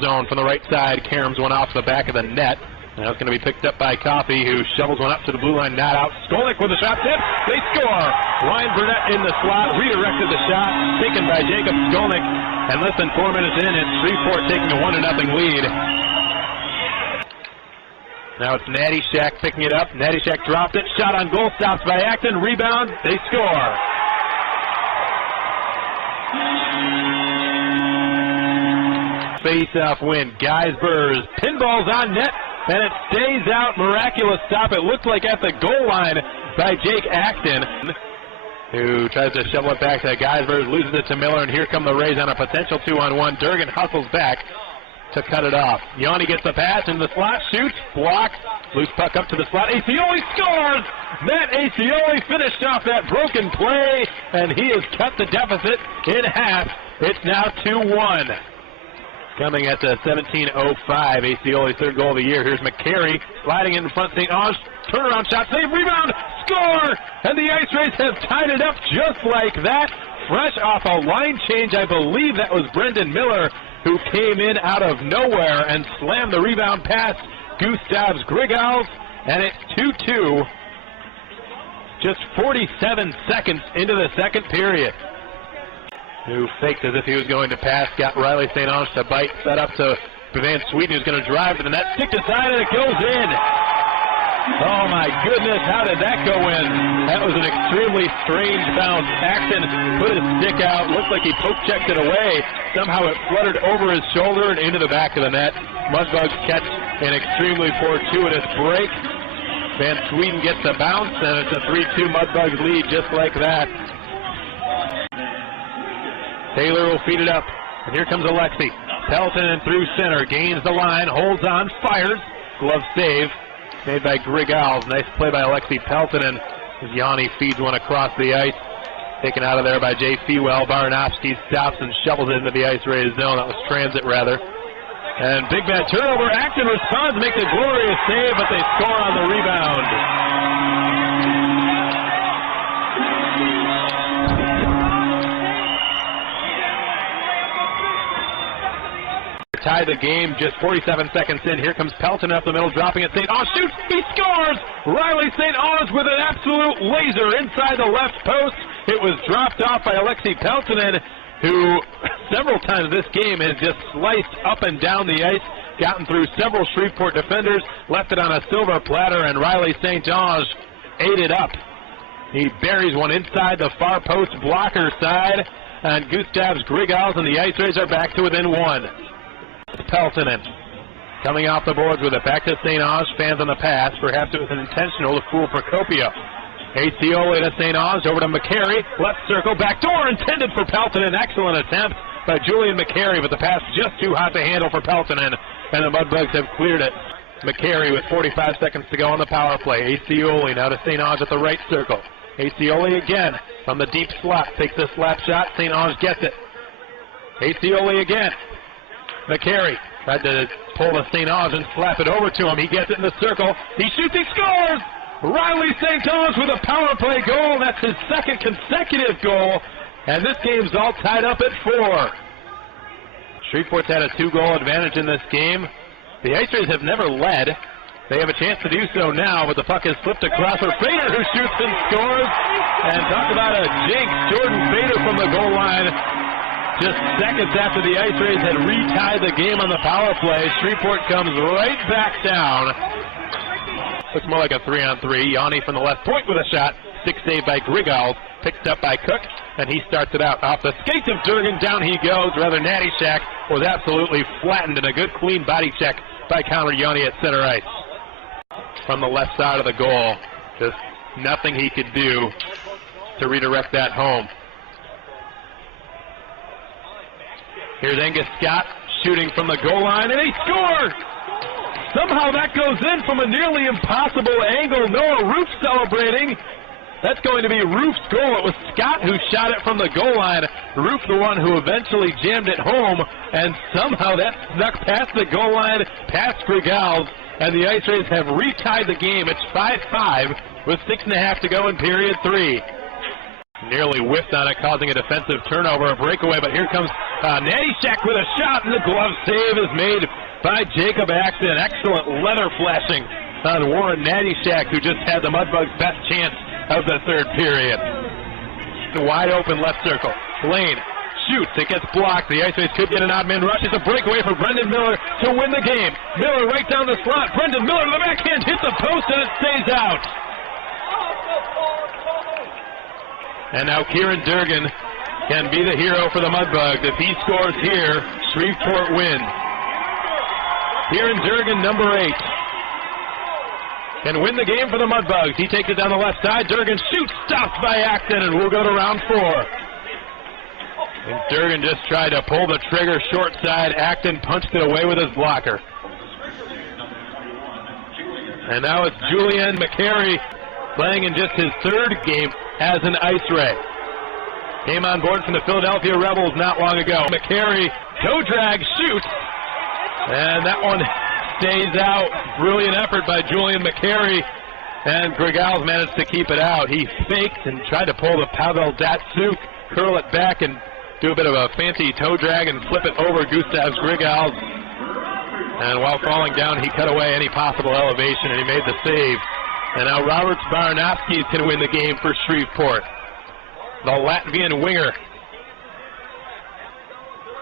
zone from the right side. Karams one off the back of the net. Now it's going to be picked up by Coffey, who shovels one up to the blue line, not out. Skolnick with a shot tip. They score. Ryan Burnett in the slot, redirected the shot, taken by Jacob Skolnick. And less than 4 minutes in, it's Shreveport taking a 1-0 lead. Now it's Natty Shack picking it up. Natty Shack dropped it. Shot on goal, stops by Acton. Rebound. They score. Face-off win. Geisber's pinballs on net. And it stays out. Miraculous stop. It looked like at the goal line by Jake Acton, who tries to shovel it back to Geisberg, loses it to Miller, and here come the Rays on a potential 2-on-1. Durgan hustles back to cut it off. Yanni gets the pass in the slot, shoots, blocks, loose puck up to the slot. Acioli scores! Matt Acioli finished off that broken play, and he has cut the deficit in half. It's now 2-1. Coming at the 17:05, Acioli's third goal of the year. Here's McCary sliding in front. St. Ange, turnaround shot, save, rebound, score! And the IceRays have tied it up just like that. Fresh off a line change, I believe that was Brendan Miller, who came in out of nowhere and slammed the rebound past Gustavs Grigals, and it's 2-2. Just 47 seconds into the second period. Who faked as if he was going to pass, got Riley St. Ange to bite, set up to Van Sweden, who's going to drive to the net, stick aside, and it goes in. Oh my goodness, how did that go in? That was an extremely strange bounce. Acton put his stick out, looked like he poke-checked it away. Somehow it fluttered over his shoulder and into the back of the net. Mudbugs catch an extremely fortuitous break. Van Sweden gets the bounce, and it's a 3-2 Mudbugs lead just like that. Taylor will feed it up, and here comes Alexi. Pelton and through center, gains the line, holds on, fires. Glove save made by Grigals. Nice play by Alexi Pelton, and Yanni feeds one across the ice. Taken out of there by Jay Fewell. Baranowski stops and shovels it into the IceRays zone. That was transit, rather. And big bad turnover. Acton responds, makes a glorious save, but they score on the rebound. Tie the game just 47 seconds in. Here comes Pelton up the middle, dropping it. St. Ange shoots, he scores! Riley St. Ange with an absolute laser inside the left post. It was dropped off by Alexi Peltonen, who several times this game has just sliced up and down the ice, gotten through several Shreveport defenders, left it on a silver platter, and Riley St. Ange ate it up. He buries one inside the far post blocker side, and Gustavs Grigals and the IceRays are back to within one. Peltonen coming off the boards with it. Back to St. Ange. Fans on the pass. Perhaps it was intentional to fool Procopio. Acioli to St. Ange. Over to McCary. Left circle. Back door intended for Peltonen. Excellent attempt by Julian McCary, but the pass just too hot to handle for Peltonen, and the Mudbugs have cleared it. McCary with 45 seconds to go on the power play. Acioli now to St. Ange at the right circle. Acioli again from the deep slot. Takes a slap shot. St. Ange gets it. Acioli again. McCary tried to pull the St. Ange and slap it over to him. He gets it in the circle. He shoots, he scores! Riley St. Ange with a power play goal. That's his second consecutive goal. And this game's all tied up at 4. Shreveport's had a 2-goal advantage in this game. The IceRays have never led. They have a chance to do so now, but the puck is flipped across for Fader, who shoots and scores. And talk about a jinx. Jordan Fader from the goal line. Just seconds after the IceRays had retied the game on the power play, Shreveport comes right back down. Looks more like a 3-on-3. Yanni from the left point with a shot. Stick save by Grigals. Picked up by Cook, and he starts it out. Off the skates of Durgan, down he goes. Rather, Natty Shack was absolutely flattened, and a good clean body check by Connor Yanni at center ice. From the left side of the goal, just nothing he could do to redirect that home. Here's Angus Scott shooting from the goal line, and he scores! Somehow that goes in from a nearly impossible angle. Noah Roof celebrating. That's going to be Roof's goal. It was Scott who shot it from the goal line. Roof the one who eventually jammed it home, and somehow that snuck past the goal line, past Grigals, and the IceRays have retied the game. It's 5-5 with 6.5 to go in period 3. Nearly whiffed on it, causing a defensive turnover, a breakaway, but here comes Nattyshak with a shot, and the glove save is made by Jacob Acton. Excellent leather flashing on Warren Nattyshak, who just had the Mudbugs' best chance of the third period. Wide open left circle. Lane shoots. It gets blocked. The IceRays could get an odd man rush. It's a breakaway for Brendan Miller to win the game. Miller right down the slot. Brendan Miller to the backhand hits the post, and it stays out. And now Kieran Durgan can be the hero for the Mudbugs. If he scores here, Shreveport wins. Kieran Durgan, number 8, can win the game for the Mudbugs. He takes it down the left side. Durgan shoots, stopped by Acton, and we'll go to round 4. And Durgan just tried to pull the trigger short side. Acton punched it away with his blocker. And now it's Julian McCary playing in just his 3rd game as an IceRay. Came on board from the Philadelphia Rebels not long ago. McCary, toe drag, shoots, and that one stays out. Brilliant effort by Julian McCary, and Grigals managed to keep it out. He faked and tried to pull the Pavel Datsuk, curl it back and do a bit of a fancy toe drag and flip it over Gustav's Grigals. And while falling down, he cut away any possible elevation, and he made the save. And now Roberts Baranowski can win the game for Shreveport. The Latvian winger.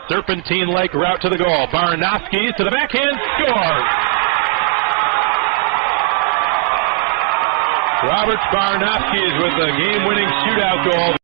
Serpentine Lake route to the goal. Baranowski to the backhand, scores! Roberts Baranowski with the game-winning shootout goal.